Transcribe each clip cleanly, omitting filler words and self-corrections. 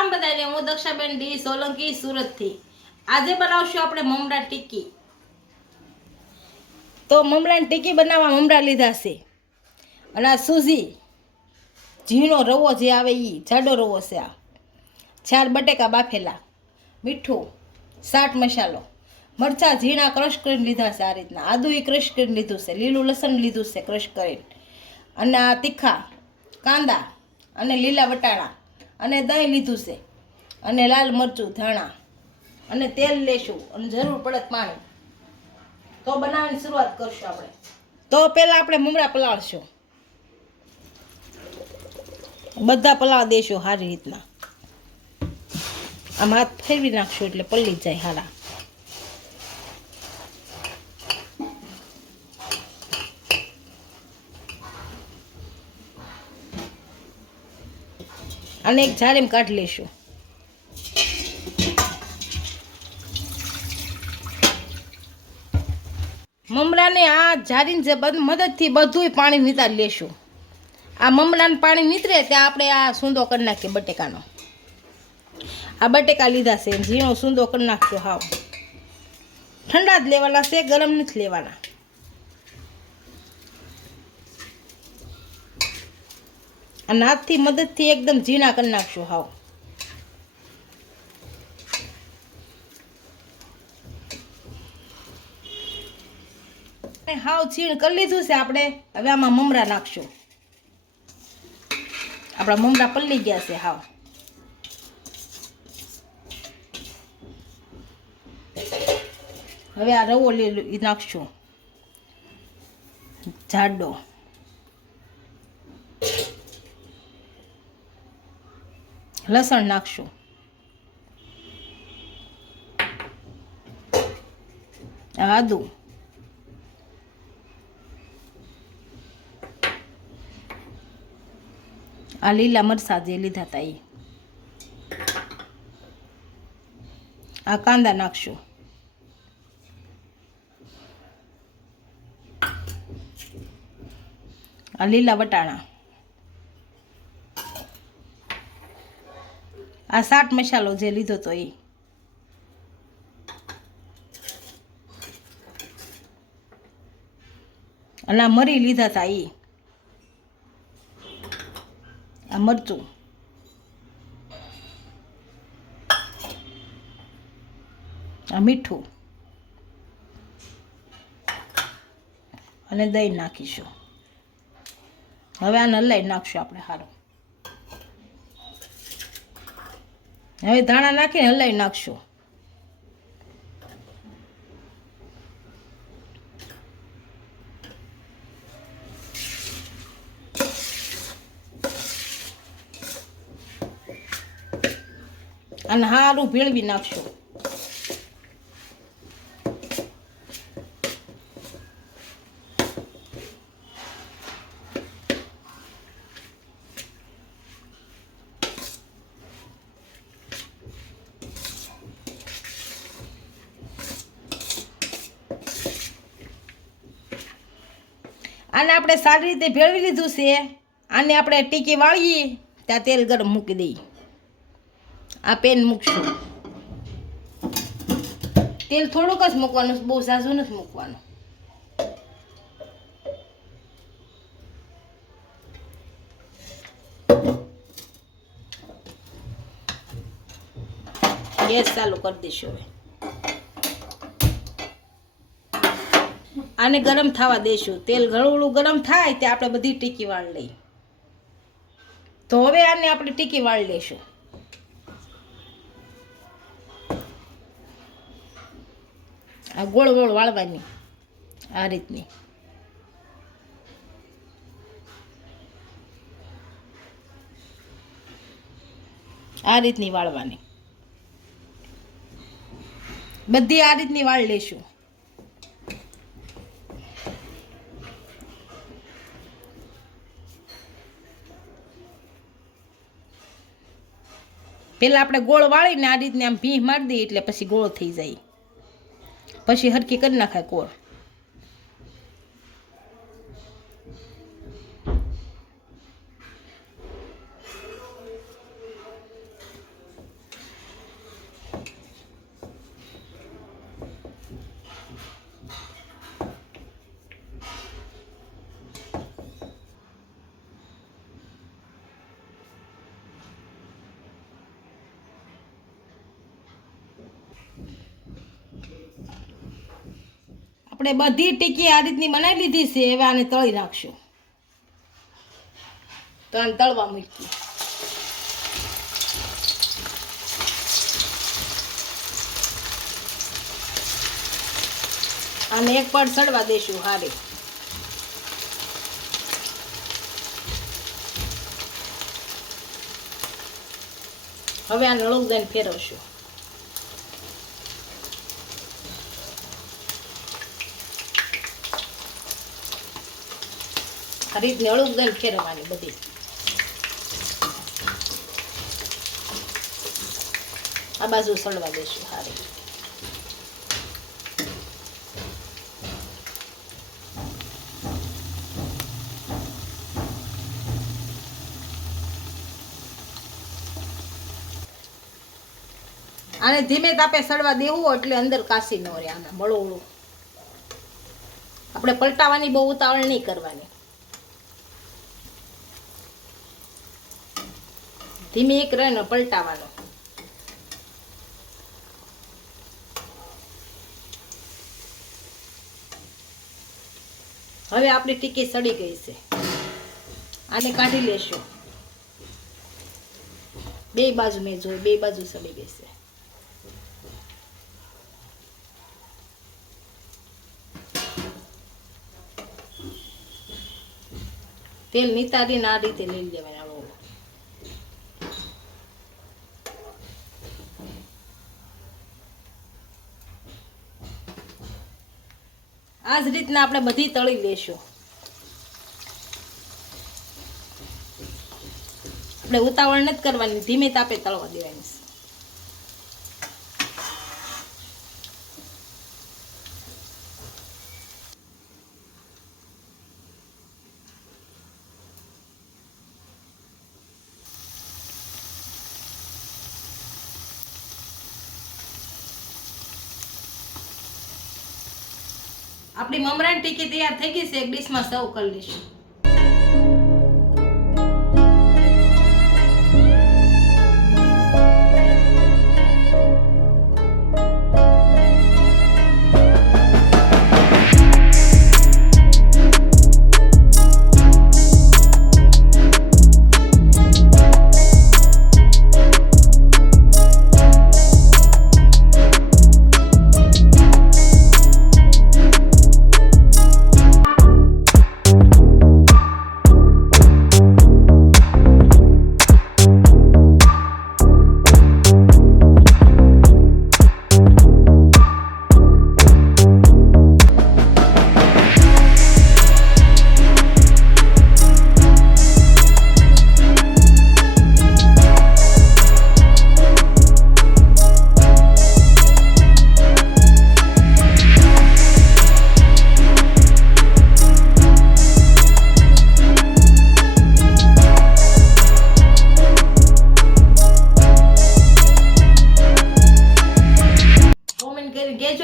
રામ બધાને, હું દક્ષાબેન ડી સોલંકી સુરતથી. આજે બનાવશું આપણે મમરા ટીકી. તો મમરાની ટીકી બનાવવા મમરા લીધા છે અને આ સૂજી ઝીણો રવો જે આવે એ જાડો રવો છે. આ 4 બટેકા બાફેલા, મીઠું, ચાટ મસાલો, મરચાં ઝીણા ક્રશ કરીને લીધા છે. આ રીતના આદુ એ ક્રશ કરીને લીધું છે, લીલું લસણ લીધું છે ક્રશ કરીને, અને આ તીખા કાંદા અને લીલા વટાણા અને દહીં લીધું છે, અને લાલ મરચું ધાણા અને તેલ લેશું અને જરૂર પડે પાણી. તો બનાવવાની શરૂઆત કરશું આપણે. તો પહેલાં આપણે મમરા પલાળશું. બધા પલાળ દઈશું સારી રીતના. આમ હાથ ફેરવી નાખશું એટલે પલળી જાય હારા. અને એક જાળીમાં કાઢી લેશું. મમરાને આ જારીને મદદથી બધુંય પાણી નીતારી લેશું. આ મમરાનું પાણી નીતરે ત્યાં આપણે આ સૂંદો કરી નાખીએ બટેકાનો. આ બટેકા લીધા છે, ઝીણો સૂંદો કરી નાખશું. હાવ ઠંડા જ લેવાના છે, ગરમ નથી લેવાના. અને હાથથી મદદથી એકદમ ઝીણા કરી નાખશું. હાવ છીણ કરી લીધું છે આપણે. હવે આમાં મમરા નાખશું. આપણા મમરા પલળી ગયા છે હાવ. હવે આ રવો નાખશું જાડો. લસણ નાખશું, આદુ, આ લીલા મરચાં જે લીધા હતા એ, આ કાંદા નાખશું, આ લીલા વટાણા, આ ચાટ મસાલો જે લીધો તો એ, અને આ મરી લીધા હતા એ, આ મરચું, આ મીઠું અને દહીં નાખીશું. હવે આને હલાવી નાખશું આપણે સારું. હવે ધાણા નાખીને હલાવી નાખશું. અને સારું ભેળવી નાખશું. આને આપણે સારી રીતે ભેળવી લીધું છે. આને આપણે ટીકી વાળીએ ત્યાં તેલ ગરમ મૂકી દઈએ. આ પેન મૂકશું. તેલ થોડુંક જ મૂકવાનું, બહુ ઝાઝું નથી મૂકવાનું. ગેસ ચાલુ કરી દઈશું. હવે આને ગરમ થવા દઈશું. તેલ ઘણું ગરમ થાય તે આપણે બધી ટીકી વાળી લઈએ. તો હવે આને આપણે ટીકી વાળી લઈશું. આ ગોળ ગોળ વાળવાની, આ રીતની. આ રીતની વાળવાની, બધી આ રીતની વાળી લઈશું. પહેલાં આપણે ગોળ વાળીને આ રીતને આમ ભીં મારી દઈએ એટલે પછી ગોળ થઈ જાય. પછી હરકી કરી નાખાય ગોળ. આપણે બધી ટીકી આ રીતની બનાવી લીધી છે. હવે આને તળી નાખશું. તો આને તળવા મૂકીએ. આને એક પડ સડવા દેશું હારી. હવે આને અળું દઈને ફેરવશું. આ રીતની અળું દઈને ફેરવવાની બધી. આ બાજુ સળવા દેશું હારી. આને ધીમે તાપે સળવા દેવું એટલે અંદર કાસી ન રહે. આના મળોળું આપણે પલટાવાની બહુ ઉતાવળ નહીં કરવાની. ધીમે એક રહે ને પલટાવાનો. હવે આપણી ટીકી સડી ગઈ છે. આને કાઢી લેશું. બે બાજુ મેં જોઈ, બે બાજુ સડી ગઈ છે. તેલ નિતારીને આ રીતે લઈ લેવાના. આ જ રીતના આપણે બધી તળી લેશું. આપણે ઉતાવળ નથી કરવાની, ધીમે તાપે તળવા દેવાની. આપણી મમરાની ટીકી તૈયાર થઈ ગઈ છે. એક ડીશમાં સર્વ કરી લઈશું.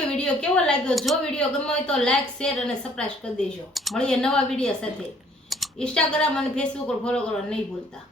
વિડીયો કેવો લાગ્યો? જો વિડીયો ગમ્યો હોય તો લાઈક, શેર અને સબસ્ક્રાઇબ કરી દેજો. મળીએ નવા વિડીયો સાથે. ઇન્સ્ટાગ્રામ અને ફેસબુક પર ફોલો કરો નહીં ભૂલતા.